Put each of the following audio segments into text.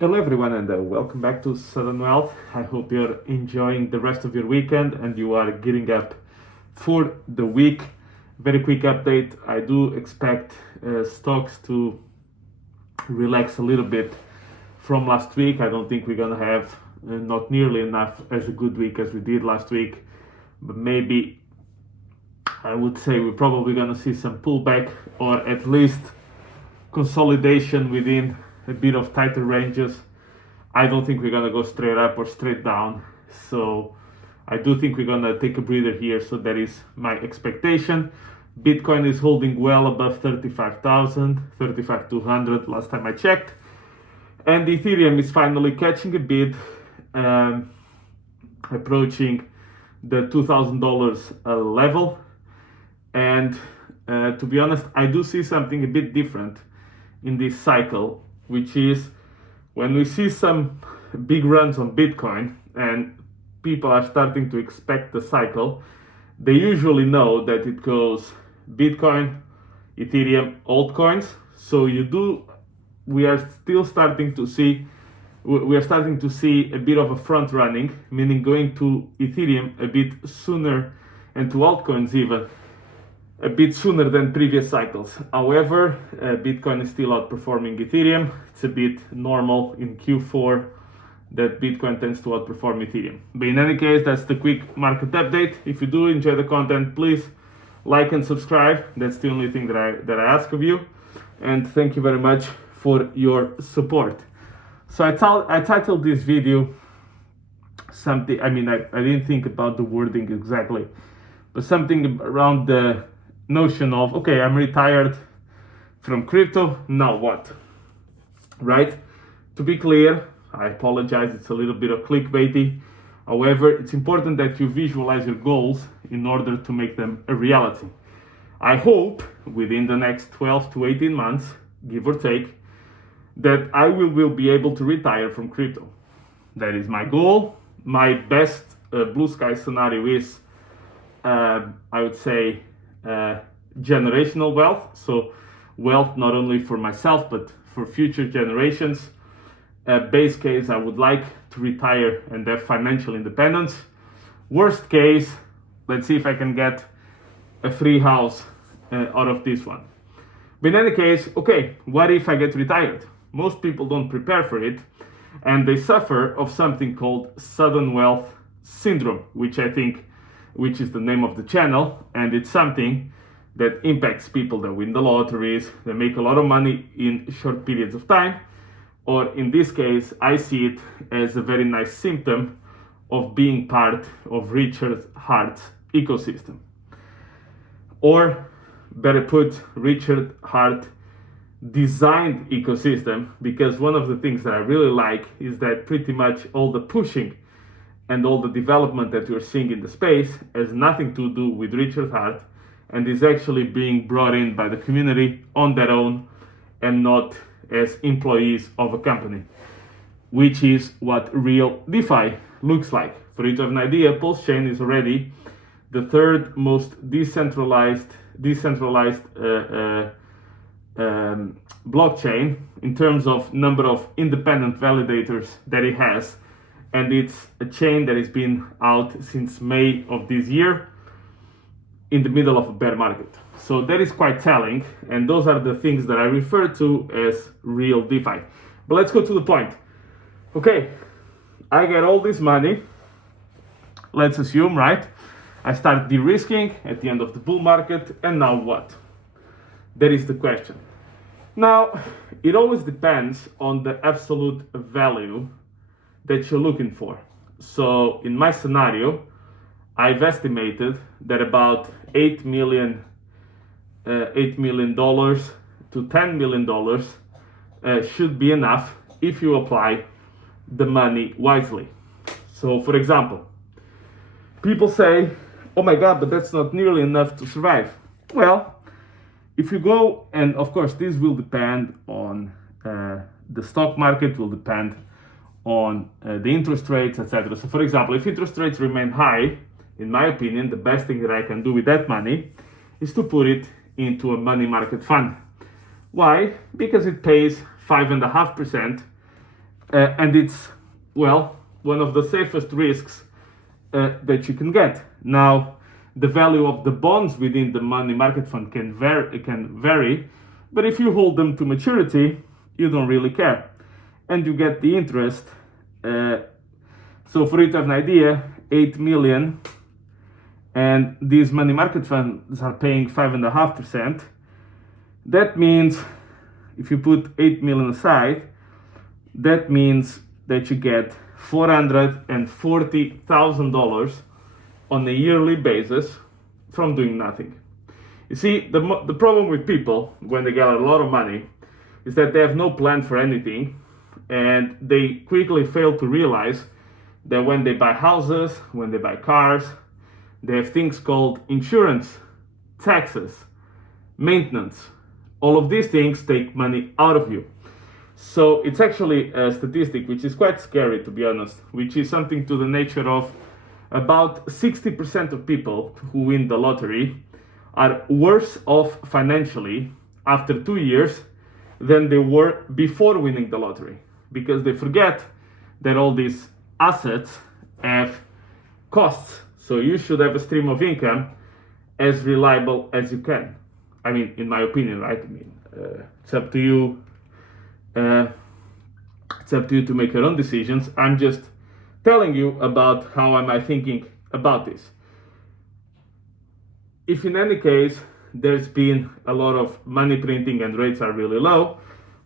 Hello everyone and welcome back to Sudden Wealth. I hope you're enjoying the rest of your weekend and you are gearing up for the week. Very quick update. I do expect stocks to relax a little bit from last week. I don't think we're going to have not nearly enough as a good week as we did last week, but maybe I would say we're probably going to see some pullback or at least consolidation within a bit of tighter ranges. I don't think we're gonna go straight up or straight down, so I do think we're gonna take a breather here. So that is my expectation. Bitcoin is holding well above 35,000, 35,200 last time I checked, and Ethereum is finally catching a bit, approaching the $2,000 level. And to be honest, I do see something a bit different in this cycle, which is when we see some big runs on Bitcoin and people are starting to expect the cycle, they usually know that it goes Bitcoin, Ethereum, altcoins. So we are starting to see a bit of a front running, meaning going to Ethereum a bit sooner and to altcoins even a bit sooner than previous cycles. However, Bitcoin is still outperforming Ethereum. It's a bit normal in Q4 that Bitcoin tends to outperform Ethereum. But in any case, that's the quick market update. If you do enjoy the content, please like and subscribe. That's the only thing that I ask of you. And thank you very much for your support. So I titled this video something, I didn't think about the wording exactly, but something around the notion of, okay, I'm retired from crypto, now what? Right? To be clear, I apologize, it's a little bit of clickbaity. However, it's important that you visualize your goals in order to make them a reality. I hope within the next 12 to 18 months, give or take, that I will be able to retire from crypto. That is my goal. My best blue sky scenario is, I would say, generational wealth. So wealth not only for myself but for future generations. Base case, I would like to retire and have financial independence. Worst case, let's see if I can get a free house out of this one. But in any case, okay, what if I get retired? Most people don't prepare for it and they suffer of something called sudden wealth syndrome, which is the name of the channel, and it's something that impacts people that win the lotteries, they make a lot of money in short periods of time, or in this case, I see it as a very nice symptom of being part of Richard Hart's ecosystem. Or better put, Richard Hart designed ecosystem, because one of the things that I really like is that pretty much all the pushing and all the development that you're seeing in the space has nothing to do with Richard Hart and is actually being brought in by the community on their own and not as employees of a company, which is what real DeFi looks like. For you to have an idea, Pulse Chain is already the third most decentralized blockchain in terms of number of independent validators that it has. And it's a chain that has been out since May of this year in the middle of a bear market. So that is quite telling, and those are the things that I refer to as real DeFi. But let's go to the point. Okay, I get all this money, let's assume, right? I start de-risking at the end of the bull market, and now what? That is the question. Now, it always depends on the absolute value that you're looking for. So in my scenario, I've estimated that about $8 million to $10 million should be enough if you apply the money wisely. So for example, people say, oh my God, but that's not nearly enough to survive. Well, if you go, and of course this will depend on the stock market, will depend on the interest rates, etc. So for example, if interest rates remain high, in my opinion, the best thing that I can do with that money is to put it into a money market fund. Why? Because it pays 5.5%, and it's, well, one of the safest risks that you can get. Now, the value of the bonds within the money market fund can vary, but if you hold them to maturity, you don't really care, and you get the interest. So for you to have an idea, 8 million, and these money market funds are paying 5.5%. That means if you put 8 million aside, that means that you get $440,000 on a yearly basis from doing nothing. You see, the problem with people when they get a lot of money is that they have no plan for anything, and they quickly fail to realize that when they buy houses, when they buy cars, they have things called insurance, taxes, maintenance. All of these things take money out of you. So it's actually a statistic which is quite scary, to be honest, which is something to the nature of about 60% of people who win the lottery are worse off financially after 2 years than they were before winning the lottery, because they forget that all these assets have costs. So you should have a stream of income as reliable as you can. I mean, in my opinion, right? I mean, it's up to you. It's up to you to make your own decisions. I'm just telling you about how am I thinking about this. If in any case there's been a lot of money printing and rates are really low,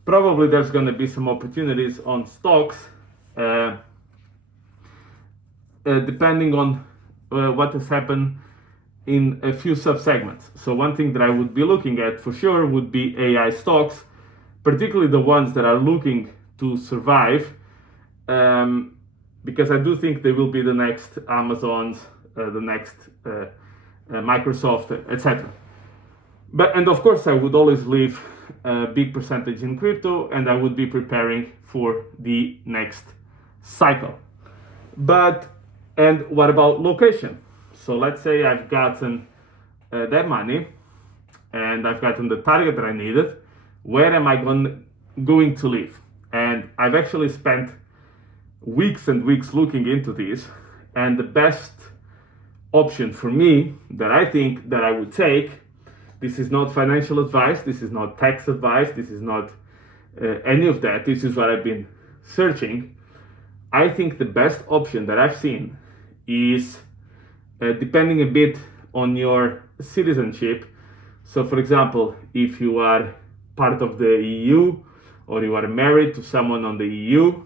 probably there's going to be some opportunities on stocks, depending on what has happened in a few sub-segments. So one thing that I would be looking at for sure would be AI stocks, particularly the ones that are looking to survive, because I do think they will be the next Amazons, the next Microsoft, etc. And of course, I would always leave a big percentage in crypto, and I would be preparing for the next cycle. And what about location? So let's say I've gotten that money, and I've gotten the target that I needed. Where am I going to live? And I've actually spent weeks and weeks looking into this, and the best option for me that I think that I would take, this is not financial advice, this is not tax advice, this is not any of that, this is what I've been searching. I think the best option that I've seen is, depending a bit on your citizenship. So for example, if you are part of the EU, or you are married to someone on the EU,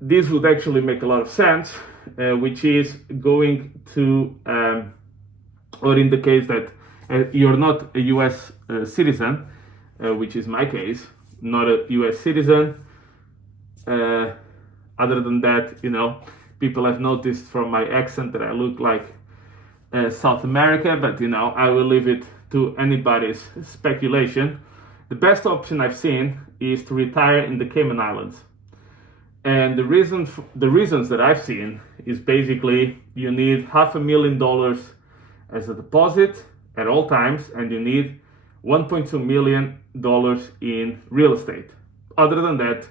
this would actually make a lot of sense, which is going to, or in the case that you're not a US citizen, which is my case, not a US citizen. Other than that, people have noticed from my accent that I look like South America, but I will leave it to anybody's speculation. The best option I've seen is to retire in the Cayman Islands. And the reasons that I've seen is basically you need $500,000 as a deposit at all times, and you need $1.2 million in real estate. Other than that,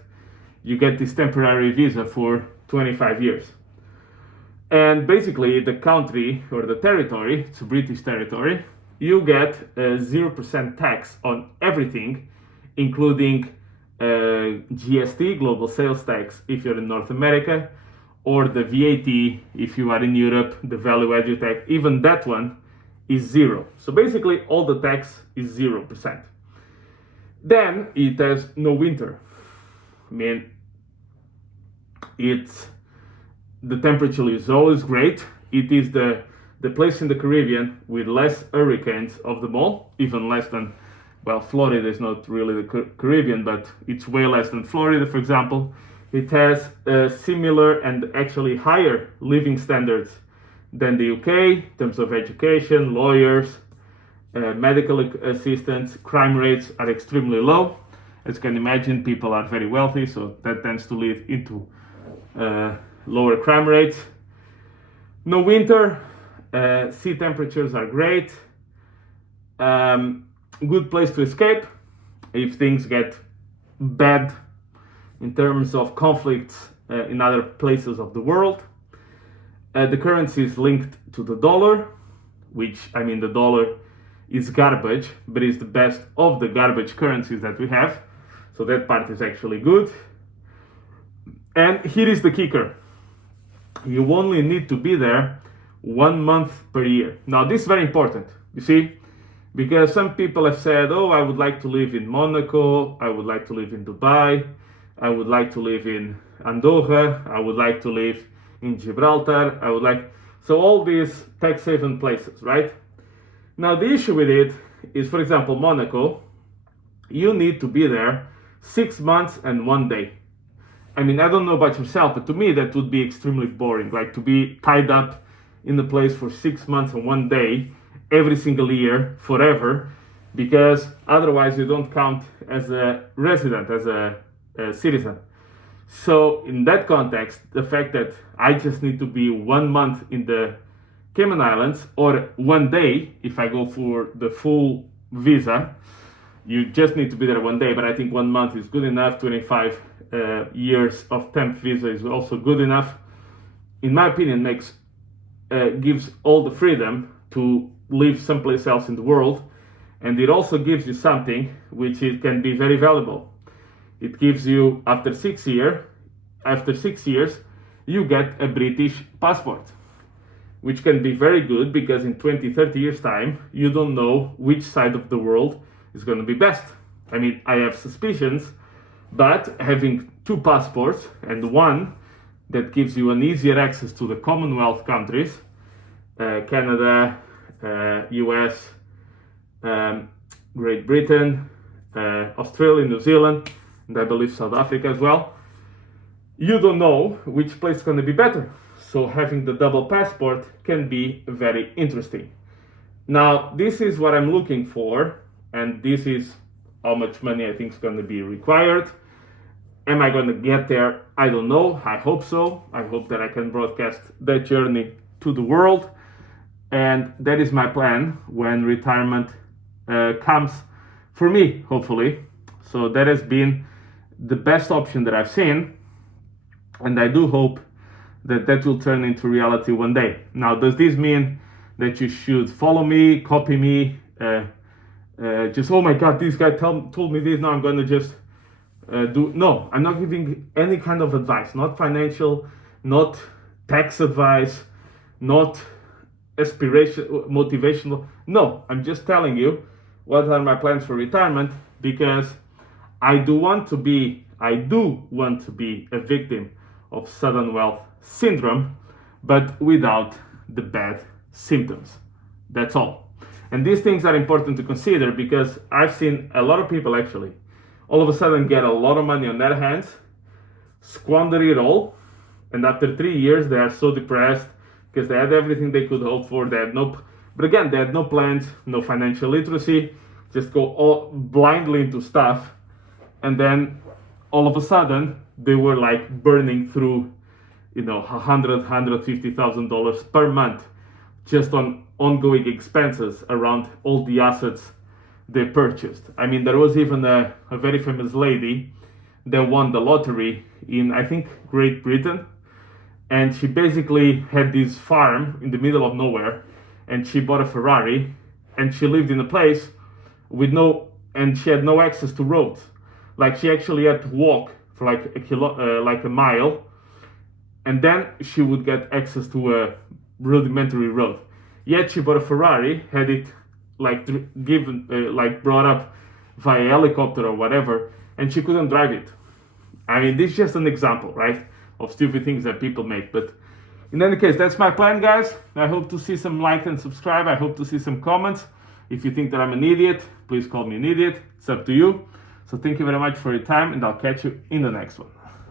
you get this temporary visa for 25 years. And basically the country or the territory, it's a British territory, you get a 0% tax on everything, including GST, global sales tax, if you're in North America, or the VAT if you are in Europe, the value added tax, even that one is zero. So basically all the tax is 0%. Then it has no winter. I mean, the temperature is always great. It is the place in the Caribbean with less hurricanes of them all, even less than, well, Florida is not really the Caribbean, but it's way less than Florida, for example. It has similar and actually higher living standards than the UK in terms of education, lawyers, medical assistance. Crime rates are extremely low. As you can imagine, people are very wealthy, so that tends to lead into lower crime rates. No winter, sea temperatures are great. Good place to escape if things get bad. in terms of conflicts in other places of the world. The currency is linked to the dollar, which, I mean, the dollar is garbage, but is the best of the garbage currencies that we have. So that part is actually good. And here is the kicker. You only need to be there 1 month per year. Now, this is very important, you see, because some people have said, oh, I would like to live in Monaco, I would like to live in Dubai, I would like to live in Andorra, I would like to live in Gibraltar, so all these tax haven places, right? Now, the issue with it is, for example, Monaco, you need to be there 6 months and 1 day. I mean, I don't know about yourself, but to me that would be extremely boring, like to be tied up in the place for 6 months and 1 day every single year forever, because otherwise you don't count as a resident, as a citizen. So in that context, the fact that I just need to be 1 month in the Cayman Islands, or 1 day if I go for the full visa, you just need to be there 1 day, but I think 1 month is good enough. 25 years of temp visa is also good enough. In my opinion, gives all the freedom to live someplace else in the world, and it also gives you something which can be very valuable. It gives you, after 6 years, you get a British passport, which can be very good because in 20-30 years time you don't know which side of the world is going to be best. I mean, I have suspicions, but having 2 passports, and one that gives you an easier access to the Commonwealth countries, Canada, US, Great Britain, Australia, New Zealand, and I believe South Africa as well, you don't know which place is going to be better. So having the double passport can be very interesting. Now, this is what I'm looking for, and this is how much money I think is going to be required. Am I going to get there? I don't know. I hope so. I hope that I can broadcast that journey to the world. And that is my plan when retirement comes for me, hopefully. So that has been the best option that I've seen. And I do hope that will turn into reality one day. Now, does this mean that you should follow me, copy me, just, oh my God, this guy told me this, now I'm going to just do. No, I'm not giving any kind of advice, not financial, not tax advice, not motivational. No, I'm just telling you what are my plans for retirement, because I do want to be a victim of sudden wealth syndrome, but without the bad symptoms. That's all. And these things are important to consider, because I've seen a lot of people actually all of a sudden get a lot of money on their hands, squander it all, and after 3 years they are so depressed because they had everything they could hope for. They had no plans, no financial literacy, just go all blindly into stuff, and then all of a sudden they were like burning through, $150,000 per month just on ongoing expenses around all the assets they purchased. I mean, there was even a very famous lady that won the lottery in, I think, Great Britain, and she basically had this farm in the middle of nowhere, and she bought a Ferrari, and she lived in a place and she had no access to roads. Like, she actually had to walk for like a mile, and then she would get access to a rudimentary road. Yet she bought a Ferrari, had it brought up via helicopter or whatever, and she couldn't drive it. I mean, this is just an example, right, of stupid things that people make. But in any case, that's my plan, guys. I hope to see some like and subscribe. I hope to see some comments. If you think that I'm an idiot, please call me an idiot. It's up to you. So thank you very much for your time, and I'll catch you in the next one.